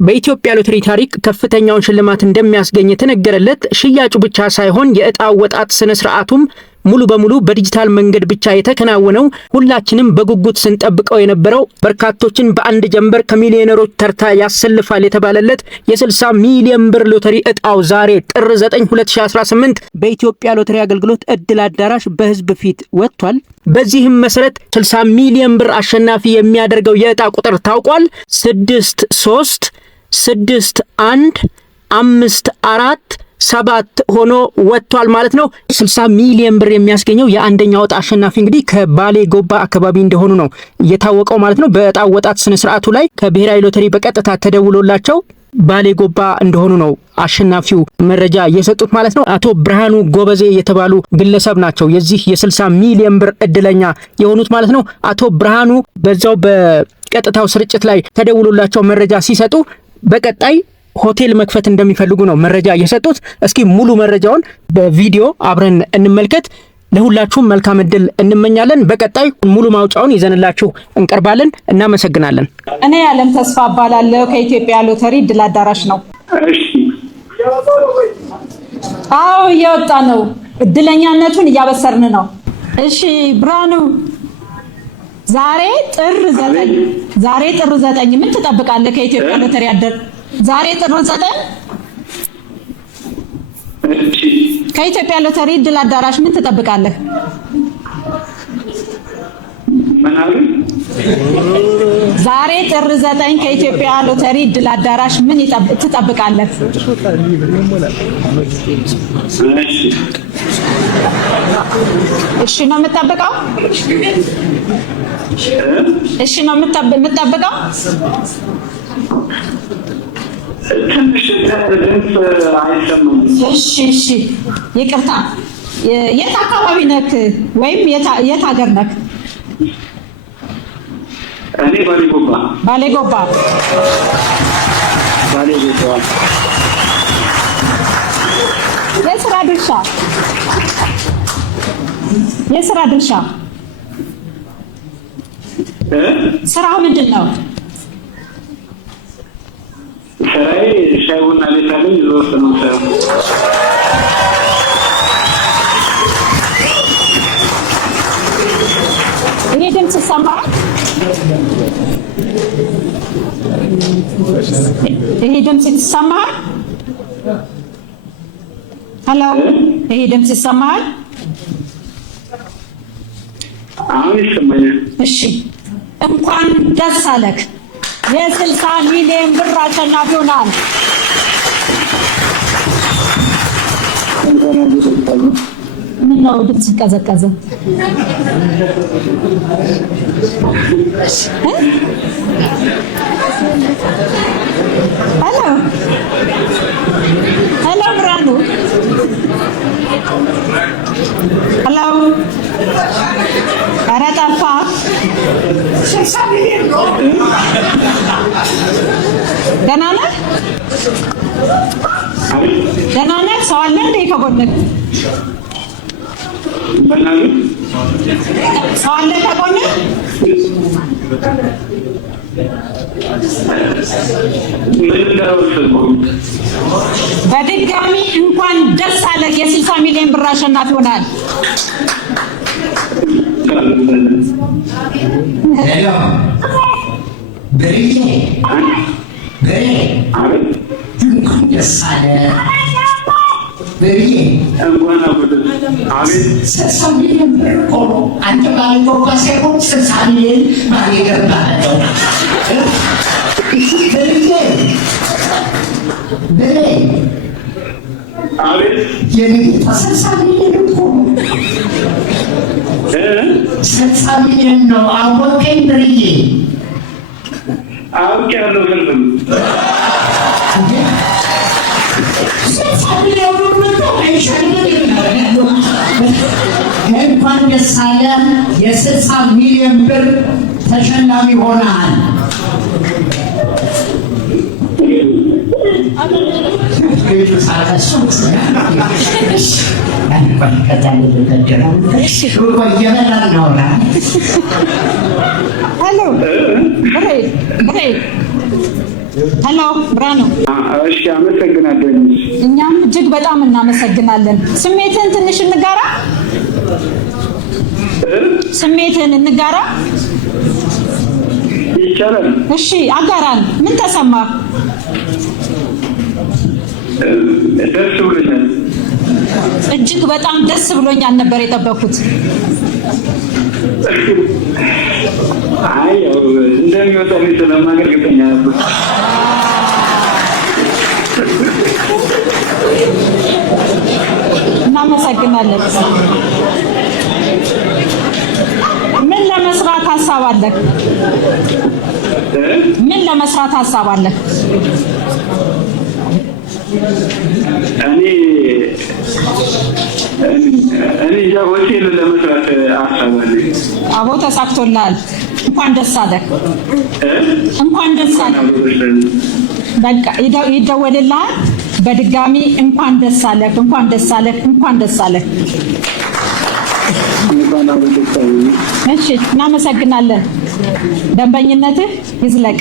በኢትዮጵያ ሎተሪ ታሪክ ከፍተኛውን ሽልማት እንደሚያስገኝ የተነገረለት ሽያጩ ብቻ ሳይሆን የዕጣ አወጣጥ ስነ ስርዓቱም ሙሉ በሙሉ በዲጂታል መንገድ ብቻ የተከናወነው ሁላችንም በጉጉት ስንጠብቀው የነበረው በርካቶችን በአንድ ጀንበር ከሚሊዮነሮች ተርታ ያሰልፋል የተባለለት የ60 ሚሊዮን ብር ሎተሪ ዕጣው ዛሬ ጥር 9 2018 በኢትዮጵያ ሎተሪ አገልግሎት እድል አዳራሽ በህዝብ ፊት ወጥቷል። በዚህም መሰረት 60 ሚሊዮን ብር አሸናፊ የሚያደርገው የዕጣ ቁጥር ታውቋል። 636154 ሆኖ ወጥቷል ማለት ነው። 60 ሚሊዮን ብር የሚያስገኘው የአንደኛው ዕጣ አሸናፊ እንግዲህ ከባሌ ጎባ አካባቢ እንደሆኑ ነው የታወቀው ማለት ነው። በዕጣ አወጣጥ ስነ ስርዓቱ ላይ ከብሔራዊ ሎተሪ በቀጥታ ተደውሎላቸው ባሌ ጎባ እንደሆኑ ነው አሸናፊው መረጃ የሰጡት ማለት ነው። አቶ ብርሃኑ ጎበዜ የተባሉ ግለሰብ ናቸው የዚህ የ60 ሚሊዮን ብር እድለኛ የሆኑት ማለት ነው። አቶ ብርሃኑ በዛው በቀጥታው ስርጭት ላይ ተደውሎላቸው መረጃ ሲሰጡ በቀጣይ ሆቴል መክፈት እንደሚፈልጉ ነው መረጃ የሰጡት። እስኪ ሙሉ መረጃውን በቪዲዮ አብረን እንመልከት። ለሁላችሁም መልካም እድል እንመኛለን። በቀጣይ ሙሉ ማውጫውን ይዘንላችሁ እንቀርባለን። እናመሰግናለን። እኔ ዓለም ተስፋ እባላለሁ ከኢትዮጵያ ሎተሪ እድል አዳራሽ ነው። አዎ እየወጣ ነው። እድለኛነቱን እያበሰርን ነው። እሺ ብርሃኑ፣ ዛሬ ጥር 9 ምን ትጠብቃለህ ከኢትዮጵያ ሎተሪ ዛሬ ጥር 9 ከኢትዮጵያ ሎተሪ እድል አዳራሽ ምን ትጠብቃለህ? ዛሬ ጥር 9 ከኢትዮጵያ ሎተሪ እድል አዳራሽ ምን ትጠብቃለህ? እሺ ነው የምትጠብቀው? እሺ ነው የምትጠብቀው? እሺ ይቅርታ፣ የት አካባቢ ነክ ወይም የት ሀገር ነክ? እኔ ባሌ ጎባ። የስራ ድርሻ ስራው ምንድን ነው? ስራዬ ሻይ ቡና ቤት አለኝ። እዛ ነው የምሰራው። ይሄ ድምፅ ይሰማል? ይሄ ድምፅ ይሰማል? ሄሎ፣ ይሄ ድምፅ ይሰማል? አሁን ይሰማኛል። እሺ፣ እንኳን ደስ አለህ። የ60 ሚሊዮን ብር አሸናፊ ሆናል። ምን ነው ድምፅ ቀዘቀዘ? ሄሎ ብርሃኑ፣ ሄሎ። ኧረ ጠፋ። ደህና ነህ? ደህና ነህ? ሰው አለ እንደ ከጎንህ? ሰው አለ ከጎንህ? በድጋሚ እንኳን ደስ አለህ። የ60 ሚሊዮን ብር አሸናፊ ሆናል። ሄሎ ብርዬ፣ እንኳን ደስ አለህ ብርዬ። 60 ሚሊዮን ብር እኮ ነው። አንተ ባሌ ጎባ ሳይሆን 60 ሚሊዮን ባሌ ገባ ነው። ብሬ የኔታ 60 ሚሊዮን እኮ ነው። 60 ሚሊዮን ነው። አወቀኝ ብርዬ? አውቄያለሁ። እንኳን ደስ አለህ። የ60 ሚሊዮን ብር ተሸላሚ ሆነሃል። ሄሎ ብሬ ሄሎ ብርሃኑ። እሺ አመሰግናለሁ። እኛም እጅግ በጣም እናመሰግናለን። ስሜትን ትንሽ እንጋራ። ስሜትን እንጋራ ይቻላል? እሺ አጋራን። ምን ተሰማ? ደስ ብሎኛል። እጅግ በጣም ደስ ብሎኛል ነበር የጠበኩት። አይ ያው እንደሚወጣልኝ ስለማውቅ እርግጠኛ ነበር። እናመሰግናለን። ምን ለመስራት ሀሳብ አለህ? ምን ለመስራት ሀሳብ አለህ? እኔ ሆቴል ለመስራት ሀሳብ አለኝ። አቦ ተሳክቶልሃል። እንኳን ደስ አለህ። እንኳን ደስ አለህ። በቃ ይደወልልሃል። በድጋሚ እንኳን ደስ አለህ። እንኳን ደስ አለህ። እንኳን ደስ አለህ። እሺ እናመሰግናለን። ደንበኝነትህ ይዝለቅ።